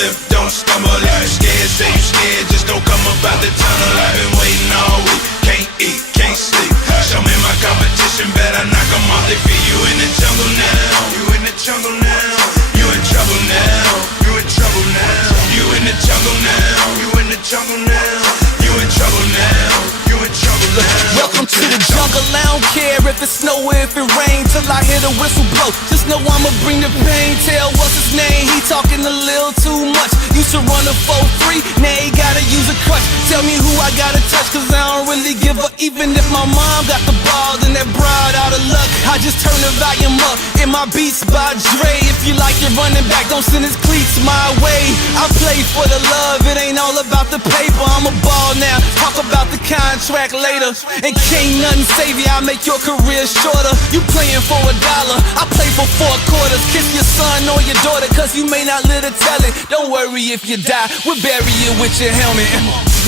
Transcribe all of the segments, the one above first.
slip, don't stumble. If you scared, say you scared, just don't come up out the tunnel. I've been waiting all week, can't eat, can't sleep. Show me my competition, better knock them off their feet. You in the jungle now, you in the jungle now. You in trouble now, you in trouble now. You in the jungle now, you in the jungle now. You in trouble now, you in trouble now. Welcome to the jungle, I don't care if it snow or if it rain. Till I hear the whistle blow, just know I'ma bring the pain. Tell what's his name, he talking a little too much. Used to run a 4-3, now he gotta use a crutch. Tell me who I gotta touch, cause I don't really give a. Even if my mom got the ball, then that broad out of luck. I just turn the volume up, in my beats by Dre. If you like your running back, don't send his cleats my way. I play for the love, it ain't all about the paper. I'm a ball now, talk about the contract later. And can't nothing save you, I make your career shorter. You playing for $1, I play for 4 quarters. Kiss your son or your daughter, cause you may not live to tell it. Don't worry if you die, we'll bury you with your helmet.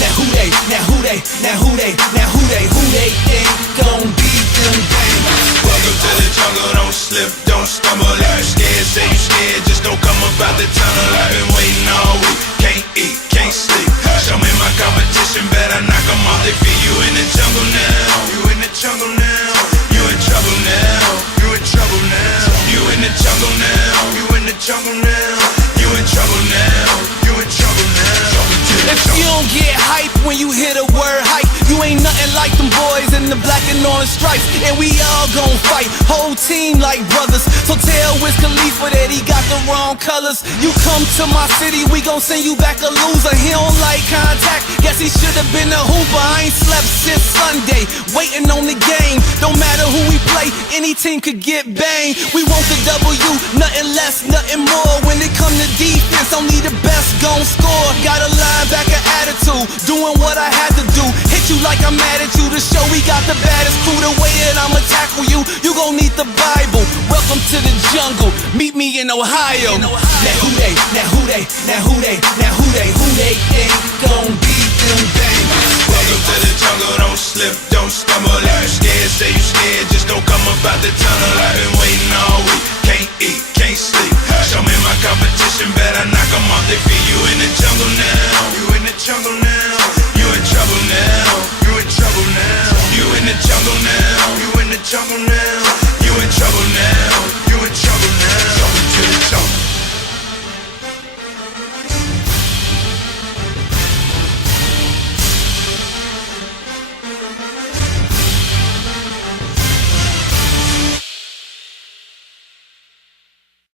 Now who they, now who they, now who they, now who they think gon' beat them games? Welcome to the jungle, don't slip, don't stumble. If you scared, say you scared, just don't come up out the tunnel. I've been waiting all week, can't eat, can't sleep. Show me my competition, better knock them off their feet. You in the jungle now, you in the jungle now. You in trouble now, you in trouble now. You in the jungle now, you in the jungle now. You in trouble now, you in trouble now. If you don't get hype when you hear the word hype, you ain't nothing like them boys in the black and orange stripes. And we all gon' fight, whole team like brothers. So tell Wiz Khalifa that he got the wrong colors. You come to my city, we gon' send you back a loser. He don't like contact, guess he should've been a hooper. I ain't slept since Sunday, waiting on the game. Don't matter who we play, any team could get banged. We want the W, nothing less, nothing more. When it come to defense, only the best gon' score. Got a linebacker attitude, doing what I had to do. Hit you like I'm mad at you to show we got the baddest crew. The way that I'ma tackle you, you gon' need the Bible. Welcome to the jungle, meet me in Ohio. Now who they, now who they, now who they, now who they think gon' beat them games? Welcome to the jungle, don't slip, don't stumble. If you scared, say you scared, just don't come up out the tunnel. I've been waiting all week, can't eat, can't sleep. Show me my competition, better knock them off their feet. You in the jungle